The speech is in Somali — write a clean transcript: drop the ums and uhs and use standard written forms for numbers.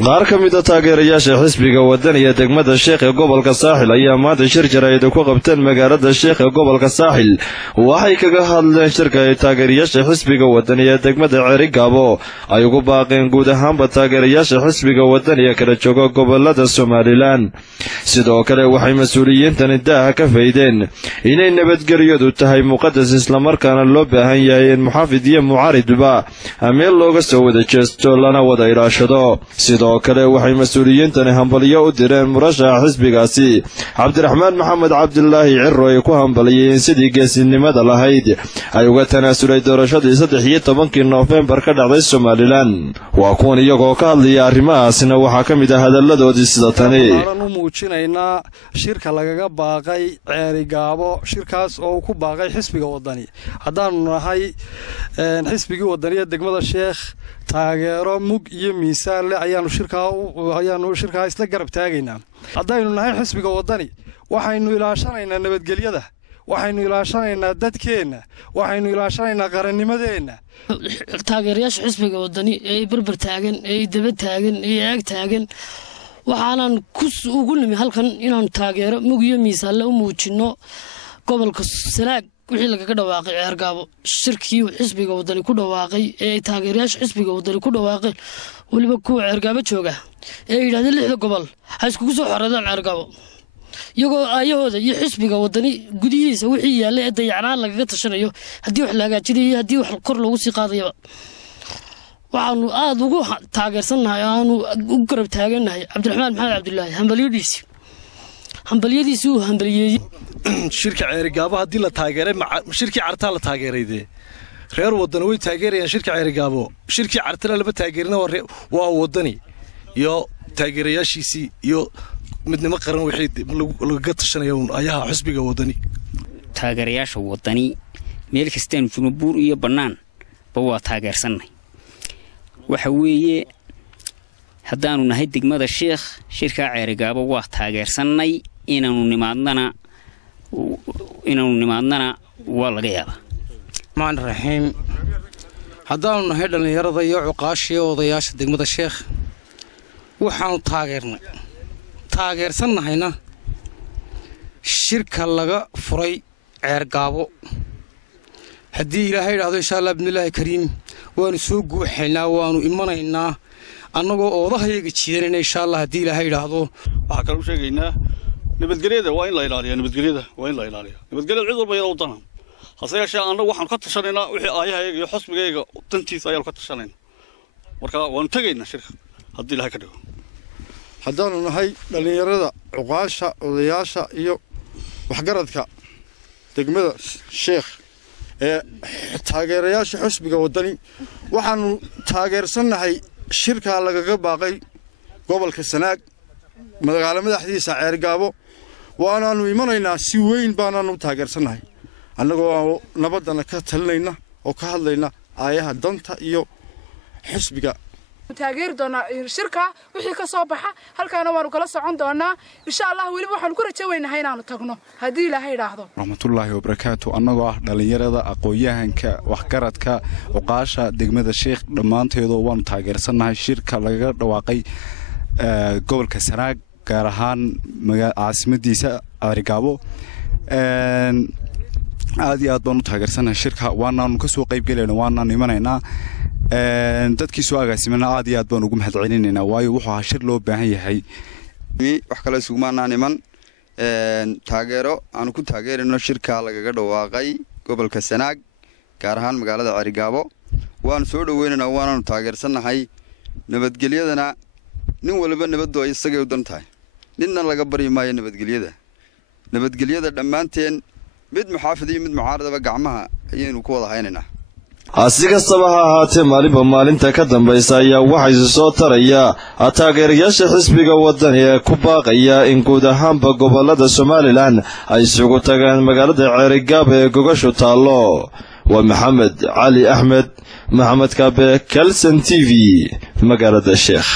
qaar ka mid ah taageerayaasha xisbiga wadaniga degmada Sheekh ee gobolka Saaxil ayaa maanta shir jaraa'id ku qabteen magaalada Sheekh ee gobolka Saaxil waxay kaga hadleen shirka ay taageerayaasha xisbiga wadaniga degmada Cerigabo ay ugu baaqeen guud ahaanba taageerayaasha xisbiga wadaniga kala jooga gobolada Somaliland sidoo kale waxay mas'uuliyiintan daaha ka faydeen inay nabadgelyadu tahay muqadas isla markaana loo baahan yahay in muxaafid iyo mucaaridba meel looga soo wada jeesto lana wada ilaashado sidoo kale waxay mas'uuliyiintan hambaliyo u direen murashaxa xisbigaasi Cabdiraxmaan Maxamed Cabdullaahi Cirro ay ku hambaliyeen sidii geesinimada lahayd ay uga tanaasulay doorashadii 13 November ka dhacday Somaliland waa kuwan iyagoo ka hadlaya arrimahaasna waxaa ka mid ah hadaladoodii sida tani muujinaynaa shirka lagaga baaqay Cerigabo shirkaas oo ku baaqay xisbiga wadani hadaan nahay xisbiga wadaniga degmada Sheekh taageero mug iyo miisaan leh ayaanu shirkaa isla garab taagaynaa haddaynu nahay xisbiga wadani waxaynu ilaashanaynaa nabadgelyada waxaynu ilaashanaynaa dadkeena waxaynu ilaashanaynaa qarannimadeena taageerayaasha xisbiga wadani ee barbar taagan ee daba taagan ee aag taagan waxaanan ugu nimi halkan inaan taageero mug iyo miisaan leh u muujino gobolka Sanaag wixii lagaga dhawaaqay Cerigabo shirkii xisbiga wadani ku dhawaaqay ee taageerayaasha xisbiga wadani ku dhawaaqeen waliba kuwa Cerigabo jooga ee yiraahdeen 6 gobol ha isku soo xoradaan Cerigabo iyagoo ayahooda iyo xisbiga wadani gudihiisa wixii yaalay ee dayacnaan lagaga tashanayo hadii wax laga jiriyo hadii wax kor loogu sii qaadayo waxaanu aad ugu taageersanahay aanu u garab taaganahay Cabdiraxmaan Maxamed Cabdullaahi hambaliyadiisu hambaliyay shirka Cerigabo hadii la taageeray shirkii carta la taageerayde reer wadani way taageerayaan shirka Cerigabo shirkii carta laba taageerina waa wadani iyo taageerayaashiisi iyo midnimo qaran wixii laga tashanayo ayaha xisbiga wadani taageerayaasha wadani meel kastaan Junubuur iyo banaan ba waa taageersanay waxa weeye haddaanu nahay degmada Sheekh shirka Cerigabo waa taageersanay inaanu nimaadnana waa laga yaabaa maan raxiim haddaanu nahay dhalinyarada iyo cuqaashiya odayaasha degmada Sheekh waxaanu taageersannahayna shirka laga furay Cerigabo haddii ilaahay yiraahdo insha Allah bismillaahi kariim waanu soo guuxaynaa waanu imanaynaa annagoo oodahayaga jiidanayna insha Allah haddii ilaahay yiraahdo waxa kale u sheegaynaa nabadgelyada waa in la ilaaliyo nabadgelyada cid walba iyada u dana hase yeeshee annagu waxaan ka tashanaynaa wixii aayahayaga iyo xisbigayga dantiisa ayaanu ka tashanaynaa marka waanu tagaynaa shirka haddii ilaahay ka dhigo haddaanu nahay dhalinyarada cuqaasha odayaasha iyo waxgaradka degmada Sheekh ee taageerayaasha xisbiga wadani waxaanu taageersanahay shirka lagaga baaqay gobolka Sanaag magaalada madaxdiisa Cerigabo waanaanu imanaynaa si weyn baanaanu taageersanahay annagoo nabadana ka talinayna oo ka hadlayna aayaha danta iyo xisbiga taageer doona shirka wixii ka soo baxa halkaana waanu kala socon doonaa insha Allah waliba waxaan ku rajaynahay inaanu tagno hadii Ilaahay yiraahdo rahmatullaahi wa barakaatu annagoo ah dhalinyarada aqooyahanka waxgaradka uqaasha degmada Sheekh dhamaanteedo waan taageersanahay shirka laga dhawaaqay gobolka Sanaag gaar ahaan caasimadiisa Cerigabo aad iyo aad baan u taageersanahay shirka waanaanu ka soo qayb galeynaa waanaanu imanaynaa dadkii soo agaasimana aad iyo aad baan ugu mahadcelinaynaa waayo wuxuu ahaa shir loo baahan yahay wax kale sugmaanaan iman taageero aanu ku taageerino shirka lagaga dhawaaqay gobolka Sanaag gaar ahaan magaalada Cerigabo waan soo dhaweynaynaa waanaanu taageersanahay nabadgelyadana nin walba nabaddu ay isaga u dantahay ninna laga bari maayo nabadgelyada dhammaanteen mid muxaafid iyo mid mucaaradaba gacmaha ayaynu ku wada haynaynaa si kastaba ha ahaatee maalinta ka dambaysa ayaa waxay soo taraya taageerayaasha xisbiga wadani ee ku baaqaya in guud ahaanba gobolada Somaliland ay isugu tagaan magaalada Cerigabo ee gogasho taalo waa Maxamed Cali Axmed Maxamed Kaabe Kalsan TV magaalada Sheekh.